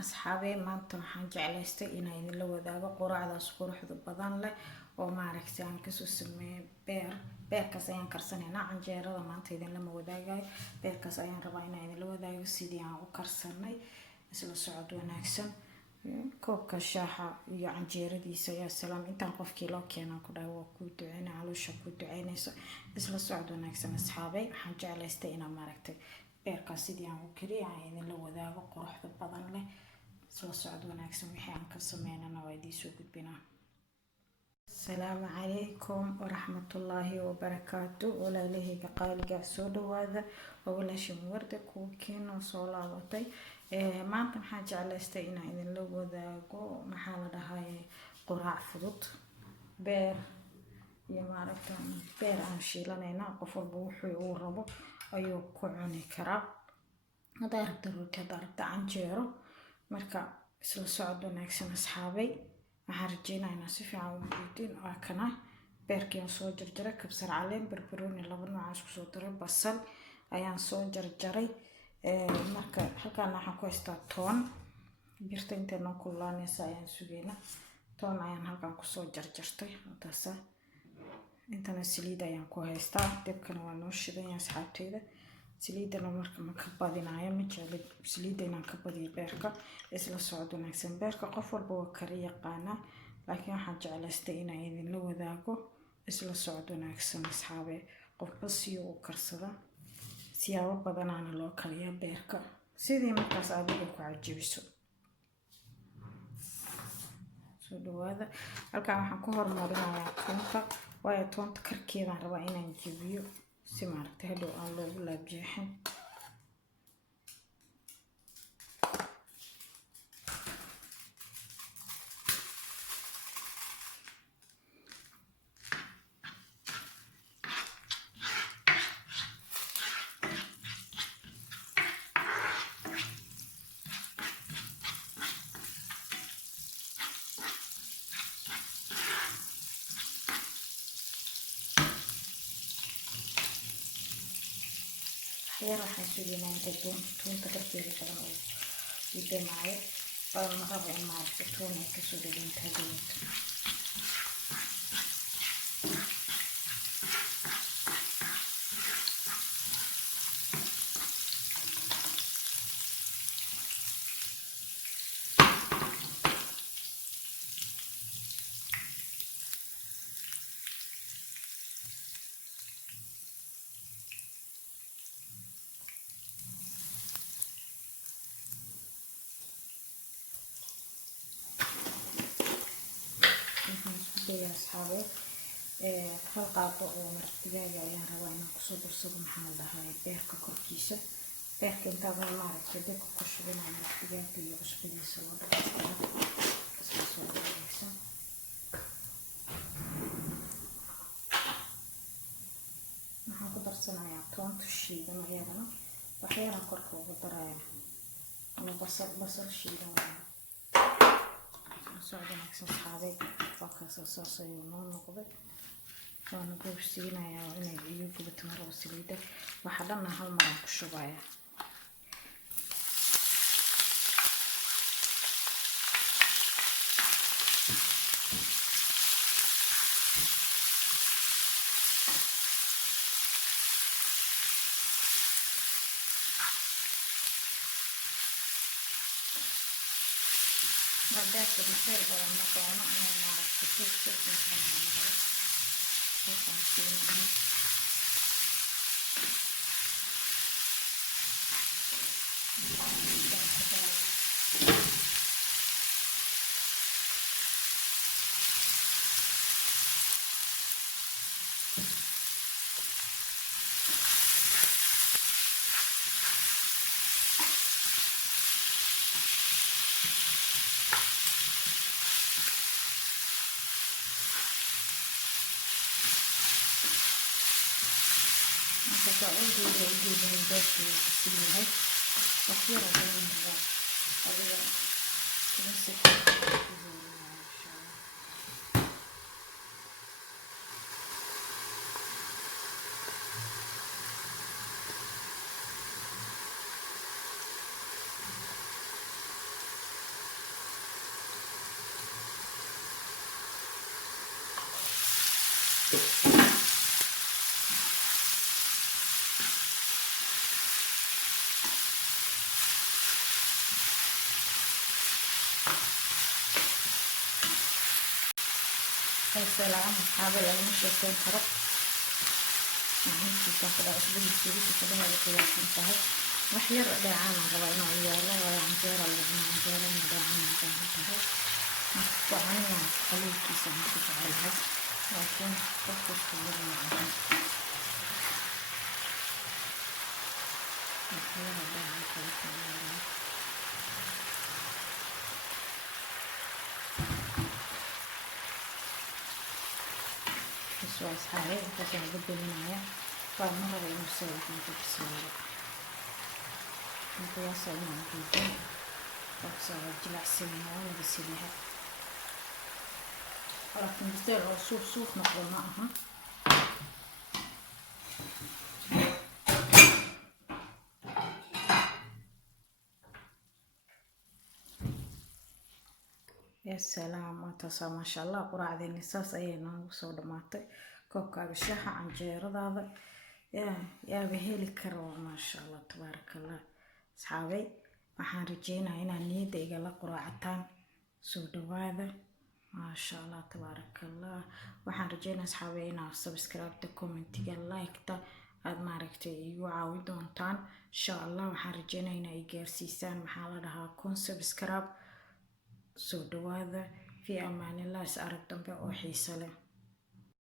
asxaabe maanta waxaan jeclaystay inaan idinla wadaago quraacdaas quruxda badan leh oo maaragtay aan kasoo sameeyay beerkaas ayaan karsanaynaa. Canjeerada maanta idinlama wadaagayo, beerkaas ayaan rabaa inaan idinla wadaago sidii aan u karsanay. isla socod wanaagsan. koobka shaaha iyo canjeeradiisa ayaa salaam intaan qofkii loo keenan ku dhahay waa kuu duceynaa, caloosha kuu duceynayso. isla socod wanaagsan asxaabe, waxaan jeclaystay inaan maaragtay beerkaas sidii aan u kariyo aan idinla wadaago quruxda badan leh. isla socod wanaagsan. wixii aan ka sameynana waa idiin soo gudbinaa. asalaamu calaykum waraxmatullaahi wabarakaatu. walaalahayga qaaliga soo dhawaada. waa walaashin warda kuwa keenoo soo laabatay. maanta waxaan jeclaystay inaan idinla wadaago maxaa la dhahay quraac fudud, beer iyo maaragtay beer aan shiilanayna. qof walba wuxuu uu rabo ayuu ku cuni karaa. haddaa rabta rooti, haddaa rabta canjeero. marka isla socod wanaagsan asxaabay, waxaan rajeynaynaa si fiican u guutiin. waa kana beerkii aan soo jarjaray, kabsar caleen, barbarooni laba nooc isku soo daray, basal ayaan soo jarjaray. marka halkaan waxaan ku haystaa toon. birta intay noo kululaanaysa ayaan sugeynaa. toon ayaan halkaan kusoo jarjartay. intaasa intana saliid ayaan ku haystaa. dibkana waa noo shidan yahay asxaabteyda. saliidana marka ma ka badinayo, ma jecli saliidda inaan ka badiyo beerka. isla socod wanaagsan. beerka qof walba waa kari yaqaanaa, laakiin waxaan jeclaystay inaan idinla wadaago. isla socod wanaagsan asxaabe, qofba si uu karsada. siyaabo badanaana loo kariyaa beerka, sidii markaas adiga ku cajibiso. soo dhawaada. halkaan waxaan ku hormarinayaa toonta, waayo toonta karkeedaan rabaa inaan jabiyo si maaragtay hadhow aan loogu laabjeexin. waxyar waxaan sugeynaa intay toonta karkeeda badan oo idamaayo. badan ma rabo in maaragtay toon ay kasoo dhadhinta hadhowta. asxaabe, hal qaado oo maraq digaaga ayaan rabaa inaan kusoo darsado maxaa la dhahay beerka korkiisa. beerka intaadan maaragtay dabka ku shubinaa maraq digaaga iyo cusbadiisa loo dhaqaystira. isla soo wanaagsan. waxaan ku darsanayaa toonta shiidan ayadana waxyaalaan korka uga daraya ama basal shiidan. socod wanaagsan asxaabe, waakaas saas ayuu noo noqday. waana goobsiinayaa inay iyo gubato maraba saliida. waxa dhanna hal maraan ku shubaya. beerka biseel badan ma doono inay maaragtay silsilkiis banaan halkaan siinayna. ujeedin beerka wuu bisil yahay. waxyar ayaan rabaa adiga السلام هذا اللي مش يكون فرق معين كان كده أسبوع يجي كده هذا كده انتهى وحير دعانا ربعنا ويالا وعنجيرة اللي عنجيرة ما دعانا انتهى وعنا قليل كيسة متفعلها لكن تخص كلنا معها وحير دعانا كده بس أصحابي بس أنا بدي معايا فالمرة اللي نسوي حاجة بسيارة نقول يصل موجودين وأكسر الجلع سنة وأنا بسيلها لكن بصير صوف نقول معها يا سلام وتصا ما شاء الله قراعدين ساس أينا وصل دماتي كوكا بالشاحة عن جيرة هذا يا بهيلي كرو ما شاء الله تبارك الله أصحابي waxaan rajeynayaa inaan niyadda igala quraacataan soo dhawaada maasha allah tabaarakallah waxaan rajeynayaa asxaabi inaad subscribe-ta commentiga like-ta aad maaragtay igu caawin doontaan insha allah waxaan rajeynayaa inaad i gaarsiisaan maxaa la dhahaa kun subscribe soo dhawaada fi amaanillah is arag dambe oo xiiso leh